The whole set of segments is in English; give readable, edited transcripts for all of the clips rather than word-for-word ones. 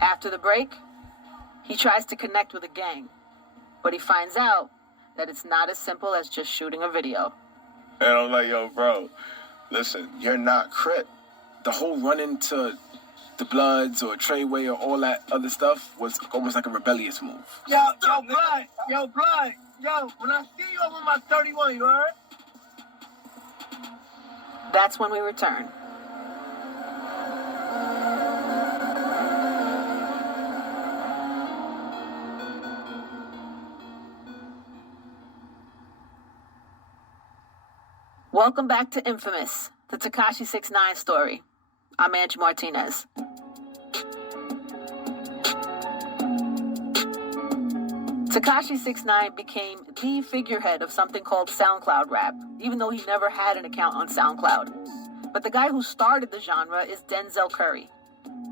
After the break, he tries to connect with a gang, but he finds out that it's not as simple as just shooting a video. And I'm like, yo, bro, listen, you're not Crip. The whole run into the Bloods or Treyway or all that other stuff was almost like a rebellious move. Yo, Blood, when I see you over my 31, you heard? That's when we return. Welcome back to Infamous, the Tekashi 6ix9ine story. I'm Angie Martinez. Tekashi 6ix9ine became the figurehead of something called SoundCloud rap, even though he never had an account on SoundCloud. But the guy who started the genre is Denzel Curry.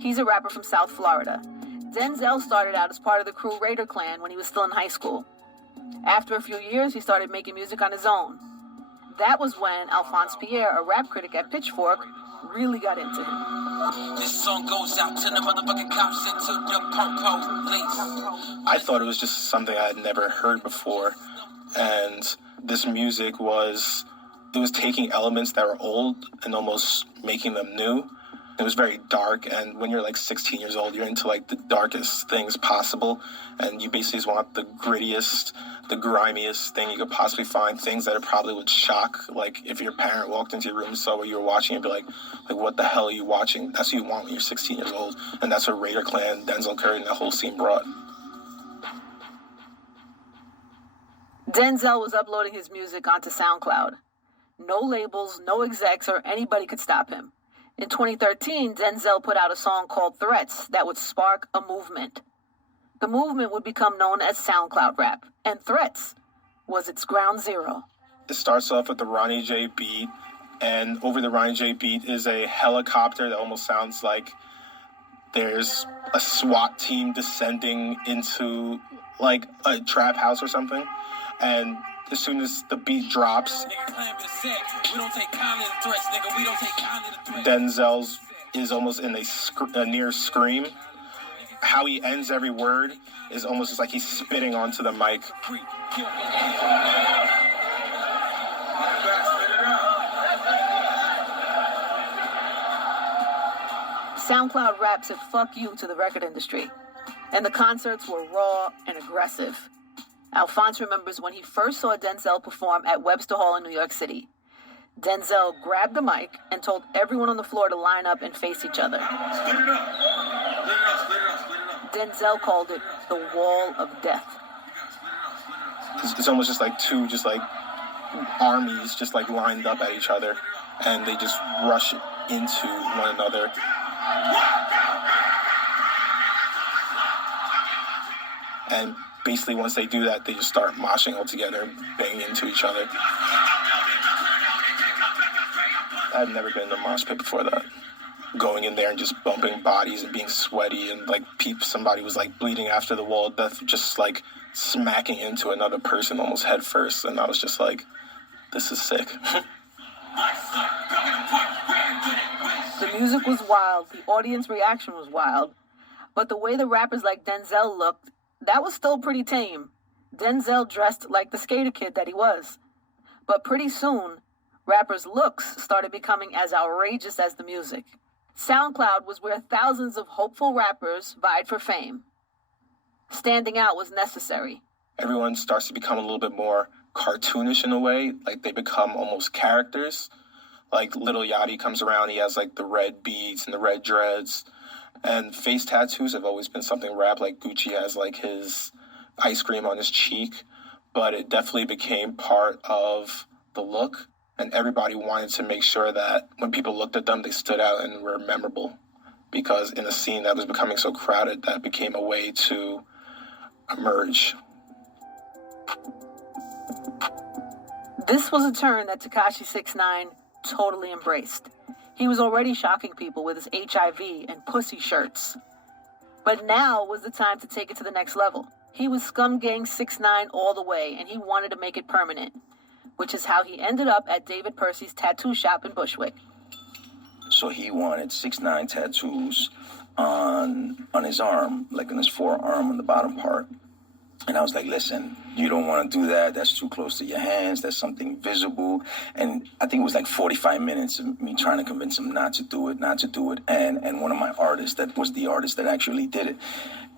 He's a rapper from South Florida. Denzel started out as part of the Crew Raider clan when he was still in high school. After a few years, he started making music on his own. That was when Alphonse Pierre, a rap critic at Pitchfork, really got into him. This song goes out to the motherfucking cops and to the police. I thought it was just something I had never heard before. And this music was taking elements that were old and almost making them new. It was very dark, and when you're like 16 years old, you're into like the darkest things possible, and you basically just want the grittiest, the grimiest thing you could possibly find, things that it probably would shock, like if your parent walked into your room and saw what you were watching and be like, what the hell are you watching? That's what you want when you're 16 years old, and that's what Raider Clan, Denzel Curry, and that whole scene brought. Denzel was uploading his music onto SoundCloud. No labels, no execs, or anybody could stop him. In 2013, Denzel put out a song called Threats that would spark a movement. The movement would become known as SoundCloud rap, and Threats was its ground zero. It starts off with the Ronnie J beat, and over the Ronnie J beat is a helicopter that almost sounds like there's a SWAT team descending into like a trap house or something. And as soon as the beat drops, Denzel's is almost in a near scream. How he ends every word is almost just like he's spitting onto the mic. SoundCloud rap said fuck you to the record industry, and the concerts were raw and aggressive. Alphonse remembers when he first saw Denzel perform at Webster Hall in New York City. Denzel grabbed the mic and told everyone on the floor to line up and face each other. Denzel called it the Wall of Death. It's almost just like two armies just like lined up at each other, and they just rush into one another. And basically, once they do that, they just start moshing all together, banging into each other. I'd never been in a mosh pit before that. Going in there and just bumping bodies and being sweaty, and like somebody was like bleeding after the wall of death, just like smacking into another person almost head first, and I was just like, this is sick. The music was wild, the audience reaction was wild, but the way the rappers like Denzel looked, that was still pretty tame. Denzel dressed like the skater kid that he was. But pretty soon, rappers' looks started becoming as outrageous as the music. SoundCloud was where thousands of hopeful rappers vied for fame. Standing out was necessary. Everyone starts to become a little bit more cartoonish in a way, like they become almost characters. Like Lil Yachty comes around, he has like the red beads and the red dreads. And face tattoos have always been something rap, like Gucci has like his ice cream on his cheek. But it definitely became part of the look. And everybody wanted to make sure that when people looked at them, they stood out and were memorable. Because in a scene that was becoming so crowded, that became a way to emerge. This was a turn that Tekashi 6ix9ine totally embraced. He was already shocking people with his HIV and pussy shirts. But now was the time to take it to the next level. He was Scum Gang 6ix9ine all the way, and he wanted to make it permanent, which is how he ended up at David Percy's tattoo shop in Bushwick. So he wanted 6ix9ine tattoos on his arm, like on his forearm on the bottom part. And I was like, listen, you don't want to do that. That's too close to your hands. That's something visible. And I think it was like 45 minutes of me trying to convince him not to do it. And one of my artists, that was the artist that actually did it.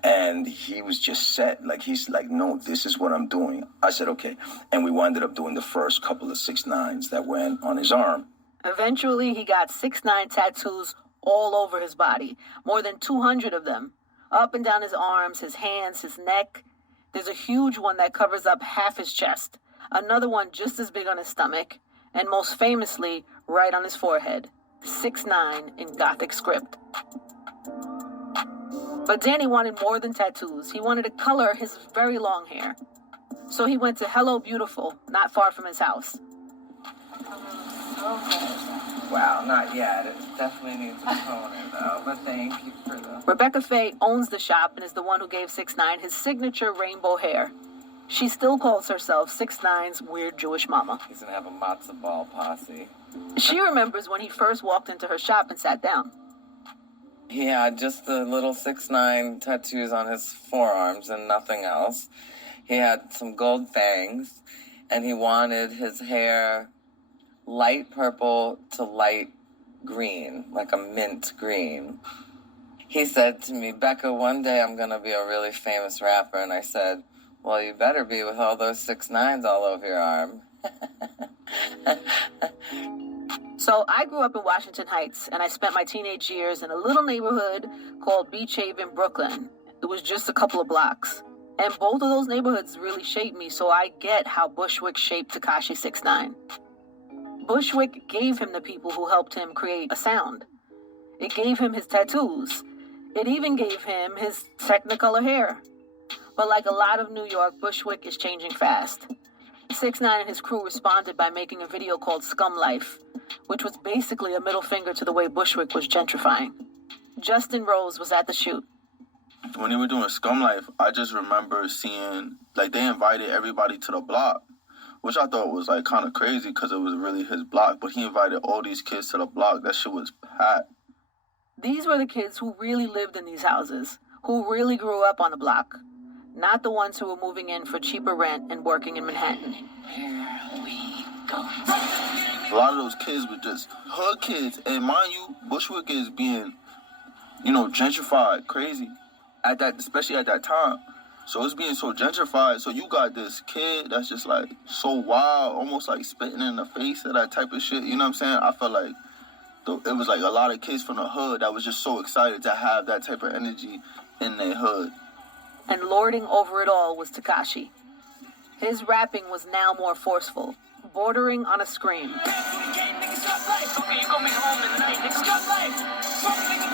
And he was just set. Like, he's like, no, this is what I'm doing. I said, okay. And we wound up doing the first couple of 6ix9ines that went on his arm. Eventually, he got 6ix9ine tattoos all over his body, more than 200 of them, up and down his arms, his hands, his neck. There's a huge one that covers up half his chest, another one just as big on his stomach, and most famously, right on his forehead, 6ix9ine in Gothic script. But Danny wanted more than tattoos. He wanted to color his very long hair. So he went to Hello Beautiful, not far from his house. Wow, not yet. It definitely needs a toner, though. But thank you for the... Rebecca Faye owns the shop and is the one who gave 6ix9ine his signature rainbow hair. She still calls herself 6ix9ine's weird Jewish mama. He's gonna have a matzo ball posse. She remembers when he first walked into her shop and sat down. He had just the little 6ix9ine tattoos on his forearms and nothing else. He had some gold fangs, and he wanted his hair light purple to light green, like a mint green. He said to me, Becca, one day I'm going to be a really famous rapper. And I said, well, you better be with all those 6ix9ines all over your arm. So I grew up in Washington Heights, and I spent my teenage years in a little neighborhood called Beach Haven, Brooklyn. It was just a couple of blocks. And both of those neighborhoods really shaped me, so I get how Bushwick shaped Tekashi 6ix9ine. Bushwick gave him the people who helped him create a sound. It gave him his tattoos. It even gave him his Technicolor hair. But like a lot of New York, Bushwick is changing fast. 6ix9ine and his crew responded by making a video called Scum Life, which was basically a middle finger to the way Bushwick was gentrifying. Justin Rose was at the shoot. When they were doing Scum Life, I just remember seeing, like, they invited everybody to the block, which I thought was, like, kind of crazy because it was really his block. But he invited all these kids to the block. That shit was packed. These were the kids who really lived in these houses, who really grew up on the block, not the ones who were moving in for cheaper rent and working in Manhattan. Here we go. A lot of those kids were just hood kids. And mind you, Bushwick is being, gentrified crazy, especially at that time. So it's being so gentrified. So you got this kid that's just like so wild, almost like spitting in the face of that type of shit. You know what I'm saying? I felt like it was like a lot of kids from the hood that was just so excited to have that type of energy in their hood. And lording over it all was Tekashi. His rapping was now more forceful, bordering on a scream. Okay, you gonna be home tonight, nigga.